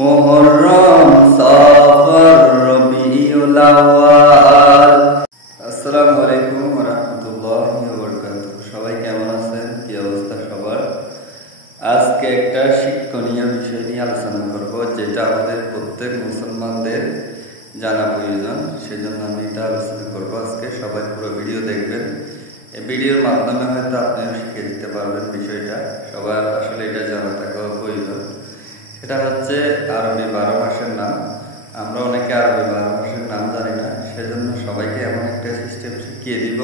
মুহররম, সফর, রবিউল আউয়াল। আসসালামু আলাইকুম ওয়া রাহমাতুল্লাহি ওয়া বারাকাতুহু। সবাই কেমন আছেন? কি অবস্থা সবার? আজকে একটা শিক্ষণীয় বিষয় নিয়ে আলোচনা করব, যেটা আমাদের প্রত্যেক মুসলমানদের জানা প্রয়োজন। সেজন্য আমি এটা আলোচনা করব আজকে। সবাই পুরো ভিডিও দেখবেন। এই ভিডিওর মাধ্যমে হয়তো আপনিও শিখে দিতে পারবেন বিষয়টা। সবার আসলে এটা জানা থাকা প্রয়োজন। এটা হচ্ছে আরবি 12 মাসের নাম। আমরা অনেকে আরবি 12 মাসের নাম জানি না, সেজন্য সবাইকে এমন একটা সিস্টেম শিখিয়ে দিব,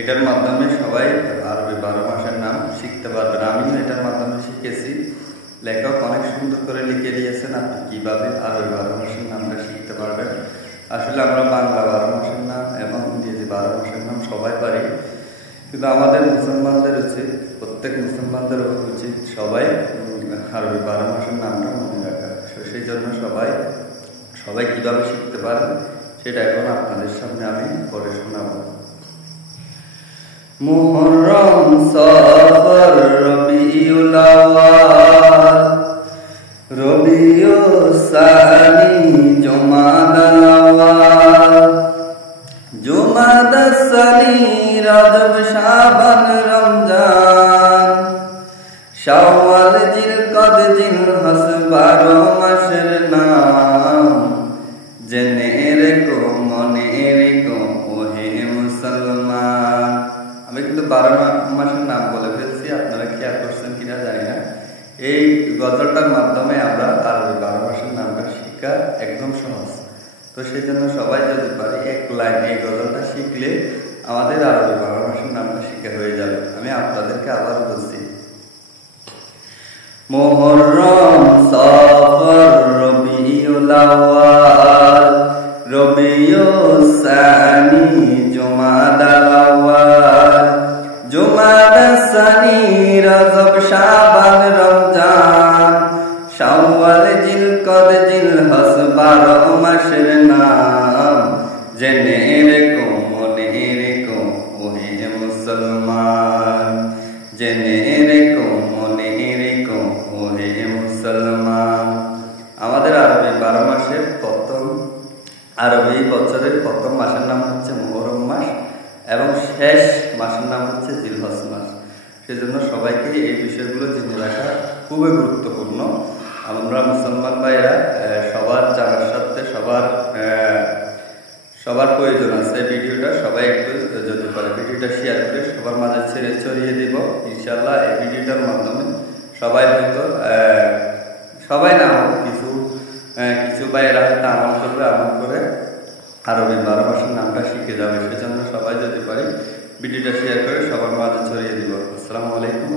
এটার মাধ্যমে সবাই আরবি 12 মাসের নাম শিখতে পারবেন। আমিও এটার মাধ্যমে শিখেছি। লেখক অনেক সুন্দর করে লিখে দিয়েছেন আপনি কিভাবে আরবি 12 মাসের নামটা শিখতে পারবেন। আসলে আমরা বাংলা 12 মাসের নাম এবং ইংরেজি 12 মাসের নাম সবাই পারি, কিন্তু আমাদের মুসলমানদের উচিত, প্রত্যেক মুসলমানদের উচিত সবাই আরবি 12 মাসের নামটা মনে রাখা। সেই জন্য সবাই কিভাবে শিখতে পারেন সেটা এখন আপনাদের সামনে আমি পড়ে শোনাবো। মুহররম, সফর, রবিউল আউয়াল, রবিউস সানি, জুমাদাল আউয়াল, জুমাদাস সানি, রজব, শাবান, রমজান, শাওয়াল, জিলকদ, জিলহজ, 12 মাসের নাম। জেনে রেখো, মনে রেখো, ওহে মুসলমান। আমি কিন্তু 12 মাসের নাম বলে ফেলছি, আপনারা খেয়াল করছেন কিনা জানি না। এই গজলটার মাধ্যমে আমরা আরবি 12 মাসের নামটা শিখা একদম সহজ। তো সেই জন্য সবাই যদি পারি এক লাইন এই গজলটা শিখলে আমাদের আরবি 12 মাসের নামটা শিখা হয়ে যাবে। আমি আপনাদেরকে আবার বলছি। মুহররম, সফর, রবিউল আউয়াল, রবিউস সানি, জুমাদাল আউয়াল, জুমাদাস সানি, রজব, শাবান, রমজান, শাওয়াল, জিলকদ, জিলহজ, 12 মাসের নাম। জেনে রেখো, মনে রেখো, ওহে মুসলমান। জেনে রেখো, মনে রেখো, ওহে মুসলমান। আমাদের আরবি 12 মাসের আরবি বছরের প্রথম মাসের নাম হচ্ছে মুহররম মাস এবং শেষ মাসের নাম হচ্ছে জিলহজ মাস। সেজন্য সবাইকে এই বিষয়গুলো জেনে রাখা খুবই গুরুত্বপূর্ণ। আমরা মুসলমান ভাইয়েরা সবার জানার সাথে সবার প্রয়োজন আছে। ভিডিওটা সবাই একটু যদি পারে ভিডিওটা শেয়ার করে সবার মাঝে ছড়িয়ে দিব ইনশাআল্লাহ। এই ভিডিওটার মাধ্যমে সবাই হয়তো সবাই না হোক কিছু ভাইয়েরা হয়তো আমল করবে, আমল করে আরবি 12 মাসের নামটা শিখে যাবে। সেজন্য সবাই যদি পারি ভিডিওটা শেয়ার করে সবার মাঝে ছড়িয়ে দিব। আসসালামু আলাইকুম।